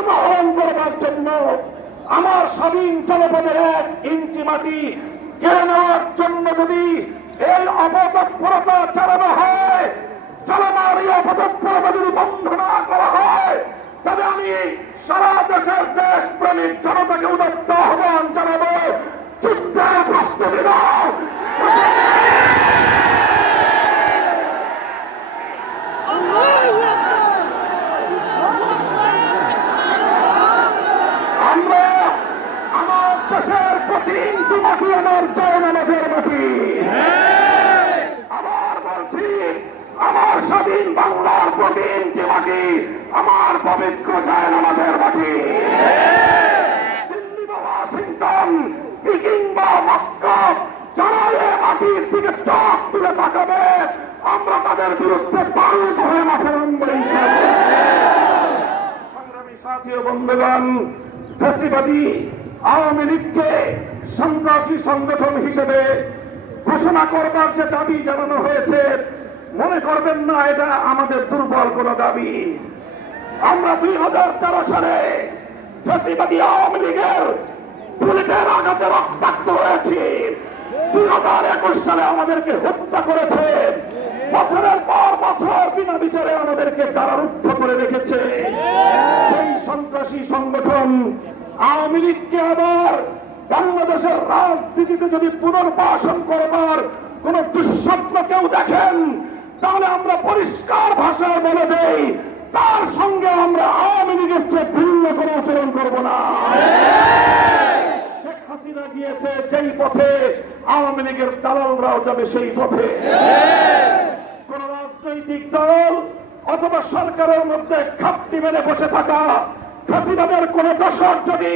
স্বাধীনতা হরণ করবার জন্য, আমার স্বাধীন জনপদের 1 ইঞ্চি মাটি কেড়ে নেওয়ার জন্য যদি এই অপতৎপরতা চালানো হয়, চলমান এই অপতৎপরতা যদি বন্ধ না করা হয়, তবে আমি সারা দেশের দেশপ্রেমিক জনতাকে উদাত্ত আহ্বান জানাবো, যুদ্ধের প্রস্তুতি নাও। আমরা আমার দেশের প্রতি ইঞ্চি মাটি আমার জনগণের মাটি, আবার বলছি আমার স্বাধীন বাংলার প্রতি ইঞ্চি মাটি আমার পবিত্র জায়নামাজের মাটি। দিল্লি বা ওয়াশিংটন কিংবা মস্কো যারা এই মাটির দিকে চোখ তুলে তাকাবে, আমরা তাদের বিরুদ্ধে বারুদ হয়ে মাঠে নামব ইনশাআল্লাহ। সংগ্রামী সাথী ও বন্ধুগণ, ফ্যাসিবাদী আওয়ামী লীগকে সন্ত্রাসী সংগঠন হিসেবে ঘোষণা করবার যে দাবি জানানো হয়েছে, মনে করবেন না এটা আমাদের দুর্বল কোন দাবি। আমরা 2013 সালে ফ্যাসিবাদী আওয়ামী লীগের বুলেটের আঘাতে রক্তাক্ত হয়েছি। 2021 সালে আমাদেরকে হত্যা করেছে, বছরের পর বছর বিনা বিচারে আমাদেরকে কারারুদ্ধ করে রেখেছে। সেই সন্ত্রাসী সংগঠন আওয়ামী লীগকে আবার বাংলাদেশের রাজনীতিতে যদি পুনর্বাসন করবার কোন দুঃস্বপ্ন কেউ দেখেন, তাহলে আমরা পরিষ্কার ভাষায় বলে দেই, তার সঙ্গে আমরা আওয়ামী লীগের চেয়ে ভিন্ন কোনো আচরণ করব না। শেখ হাসিনা গিয়েছে যেই পথে, আওয়ামী লীগের দালালরাও যাবে সেই পথে। কোন রাজনৈতিক দল অথবা সরকারের মধ্যে খাপটি মেরে বসে থাকা ফ্যাসিবাদের কোন দশক যদি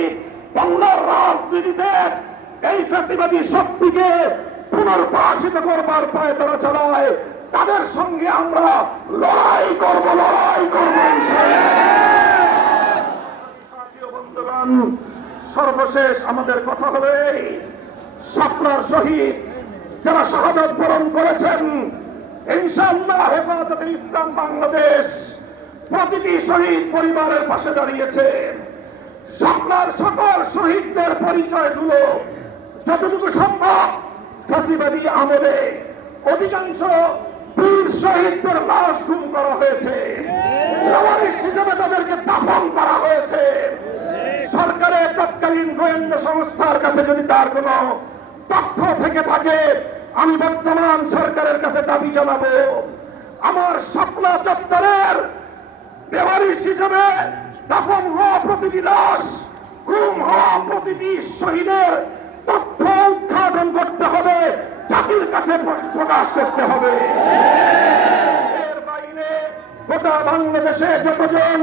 বাংলার রাজনীতিতে এই ফ্যাসিবাদী শক্তিকে পুনর্বাসিত করবার পায়তারা চালায়, তাদের সঙ্গে আমরা লড়াই করব। বন্ধুগণ, সর্বশেষ আমাদের কথা হবে, শাপলার শহীদ যারা শাহাদাত বরণ করেছেন, ইনশাআল্লাহ হেফাজতে ইসলাম বাংলাদেশ প্রতিটি শহীদ পরিবারের পাশে দাঁড়িয়েছে। শাপলার সকল শহীদদের পরিচয়গুলো যতটুকু সম্ভব ফ্যাসিবাদী আমলে অধিকাংশ বীর শহীদদের লাশ গুম করা হয়েছে, লাওয়ারিস হিসেবে তাদেরকে দাফন করা হয়েছে। সরকারের তৎকালীন গোয়েন্দা সংস্থার কাছে যদি তার কোন তথ্য থেকে থাকে, আমি বর্তমান সরকারের কাছে দাবি জানাবো, আমার শাপলা চত্বরের বেওয়ারিশ হিসেবে দাফন হওয়া প্রতিটি লাশ, গুম হওয়া প্রতিটি শহীদের তথ্য উদ্ঘাটন করতে হবে, জাতির কাছে প্রকাশ করতে হবে। এর বাইরে গোটা বাংলাদেশে যতজন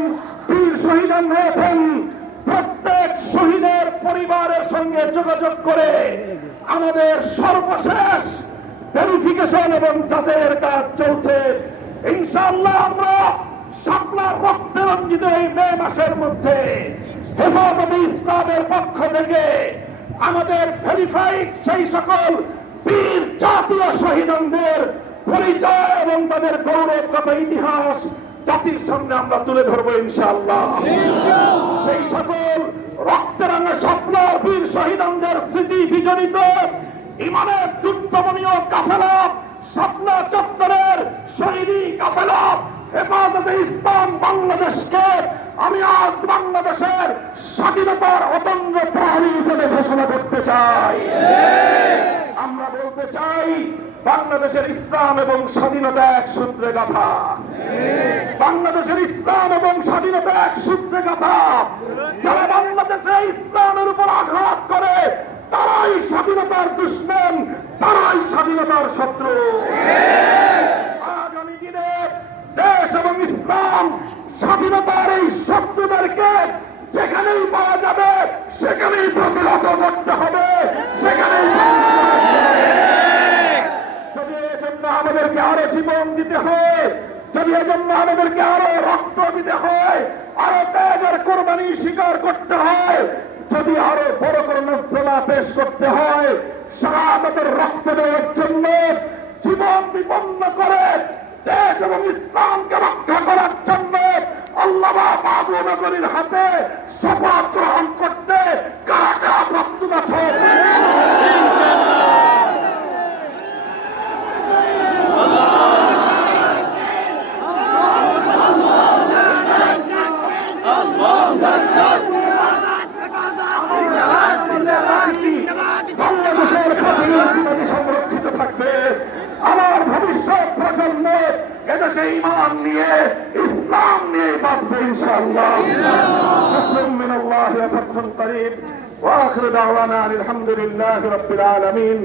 বীর শহীদ হয়েছেন, প্রত্যেক শহীদের পরিবারের সঙ্গে যোগাযোগ করে আমাদের সর্বশেষ ভেরিফিকেশন এবং যাচাইয়ের কাজ চলছে। ইনশাআল্লাহ আমরা শাপলার রক্তে রঞ্জিত এই মে মাসের মধ্যে হেফাজতে ইসলামের পক্ষ থেকে আমাদের ভেরিফাইড সেই সকল বীর জাতীয় শহীদদের পরিচয় এবং তাদের গৌরবগত ইতিহাস জাতির সামনে আমরা তুলে ধরবো ইনশাআল্লাহ। সেই সকল রক্তরাঙা শাপলার বীর শহীদদের স্মৃতি বিজড়িত ইমানের দুর্দমনীয় কাফেলা, শাপলা চত্বরের শহীদি কাফেলা হেফাজতে ইসলাম বাংলাদেশকে আমি আজ বাংলাদেশের স্বাধীনতার অতন্দ্র প্রহরী হিসেবে ঘোষণা করতে চাই। আমরা বলতে চাই, বাংলাদেশের ইসলাম এবং স্বাধীনতা এক সূত্রে গাঁথা। বাংলাদেশের ইসলাম এবং স্বাধীনতা এক সূত্রে গাঁথা। যারা বাংলাদেশে ইসলামের উপর আঘাত করে, তারাই স্বাধীনতার দুশমন, তারাই স্বাধীনতার শত্রু। আগামী দিনে দেশ এবং ইসলাম স্বাধীনতার এই শত্রুদেরকে যেখানেই পাওয়া যাবে সেখানেই প্রতিহত করতে হবে, সেখানেই। যদি এজন্য আমাদেরকে আরো জীবন দিতে হয়, যদি এজন্য আমাদেরকে আরো রক্ত দিতে হয়, আরো ত্যাগের কোরবানি স্বীকার করতে হয়, যদি আরো বড় করে নজলা পেশ করতে হয়, শাহাদাতের রক্ত দেওয়ার জন্য জীবন বিপন্ন করে দেশ এবং ইসলামকে রক্ষা করার জন্য আল্লামা বাবু নগরীর হাতে শপথ গ্রহণ করতে কারা কারা প্রস্তুত আছে? বাংলাদেশের স্বাধীনতা সংরক্ষিত থাকবে। আমার ভবিষ্যৎ প্রজন্ম এদেশে ঈমান নিয়ে ইসলাম নিয়ে বাঁচবে ইনশাআল্লাহ। নাসরুম মিনাল্লাহি ওয়া ফাতহুন করিব ওয়া আখিরু দাওয়ানা আলহামদুলিল্লাহি রাব্বিল আলামিন।